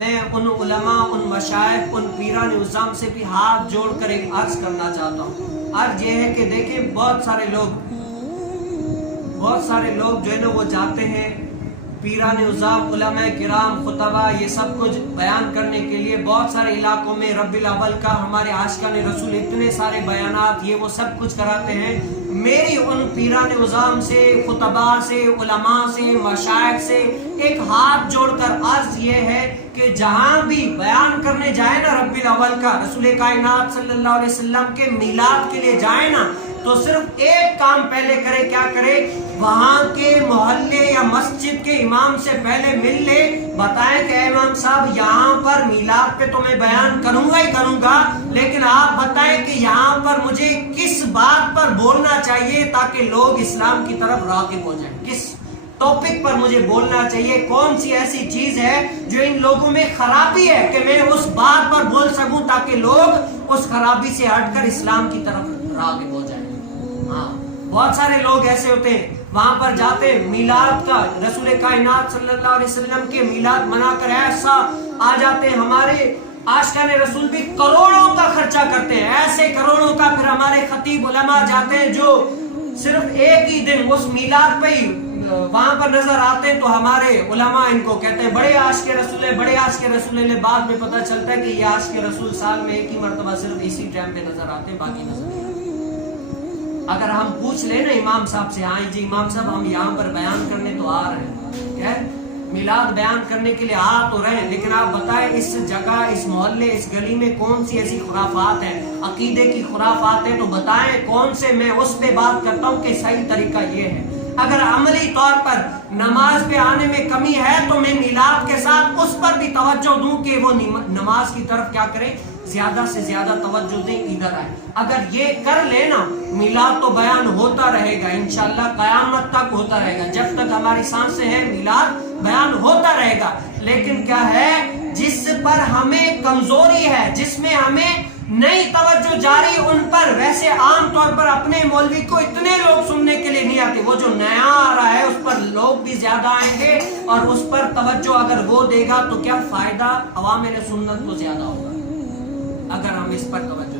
میں ان علماء، ان مشائخ، ان پیران عظام سے بھی ہاتھ جوڑ کر ایک عرض کرنا چاہتا ہوں۔ عرض یہ ہے کہ دیکھیں بہت سارے لوگ جو ہے نا وہ جاتے ہیں پیران عظام، علماء کرام، خطبہ، یہ سب کچھ بیان کرنے کے لیے بہت سارے علاقوں میں ربیع الاول کا ہمارے عاشقان رسول اتنے سارے بیانات یہ وہ سب کچھ کراتے ہیں۔ میری ان پیران عظام سے، خطبہ سے، علماء سے، مشائخ سے ایک ہاتھ جوڑ کر عرض یہ ہے کہ جہاں بھی بیان کرنے جائے نا ربیع الاول کا، رسول کائنات صلی اللہ علیہ وسلم کے میلاد کے لیے جائے نا، تو صرف ایک کام پہلے کرے، کیا کرے؟ وہاں کے محلے یا مسجد کے امام سے پہلے مل لے، بتائیں کہ اے امام صاحب یہاں پر میلاد پہ تو میں بیان کروں گا لیکن آپ بتائیں کہ یہاں پر مجھے کس بات پر بولنا چاہیے تاکہ لوگ اسلام کی طرف راغب ہو جائیں، کس ٹاپک پر مجھے بولنا چاہیے، کون سی ایسی چیز ہے جو ان لوگوں میں خرابی ہے کہ میں اس بات پر بول سکوں تاکہ لوگ اس خرابی سے ہٹ کر اسلام کی طرف راغب ہو جائیں۔ ہاں بہت سارے لوگ ایسے ہوتے ہیں، وہاں پر جاتے میلاد کا، رسول کائنات صلی اللہ علیہ وسلم کے میلاد منا کر ایسا آ جاتے ہیں، ہمارے عاشقان رسول بھی کروڑوں کا خرچہ کرتے ہیں، ایسے کروڑوں کا۔ پھر ہمارے خطیب علماء جاتے ہیں جو صرف ایک ہی دن اس میلاد پہ ہی وہاں پر نظر آتے ہیں، تو ہمارے علماء ان کو کہتے ہیں بڑے عاشق رسول ہے، بڑے عاشق رسول ہے۔ بعد میں پتہ چلتا ہے کہ یہ عاشق رسول سال میں ایک ہی مرتبہ صرف اسی ٹائم پہ نظر آتے ہیں، باقی نظر نہیں آتے۔ اگر ہم پوچھ لیں نا امام صاحب سے، ہاں جی امام صاحب ہم یہاں پر بیان کرنے تو آ رہے ہیں، کیا میلاد بیان کرنے کے لیے آ تو رہے ہیں، لیکن آپ بتائیں اس جگہ، اس محلے، اس گلی میں کون سی ایسی خرافات ہیں، عقیدے کی خرافات ہیں، تو بتائیں کون سے میں اس پہ بات کرتا ہوں کہ صحیح طریقہ یہ ہے۔ اگر عملی طور پر نماز پہ آنے میں کمی ہے تو میں میلاد کے ساتھ اس پر بھی توجہ دوں کہ وہ نماز کی طرف کیا کرے، زیادہ سے زیادہ توجہ دیں، ادھر آئے۔ اگر یہ کر لینا، میلاد تو بیان ہوتا رہے گا انشاءاللہ، قیامت تک ہوتا رہے گا، جب تک ہماری سانسیں ہیں میلاد بیان ہوتا رہے گا۔ لیکن کیا ہے، جس پر ہمیں کمزوری ہے، جس میں ہمیں نئی توجہ جاری، ان پر ویسے عام طور پر اپنے مولوی کو اتنے لوگ سننے کے لیے نہیں آتے، وہ جو نیا آ رہا ہے اس پر لوگ بھی زیادہ آئیں گے، اور اس پر توجہ اگر وہ دے گا تو کیا فائدہ عوام سنت کو زیادہ ہوگا اگر ہم اس پر توجہ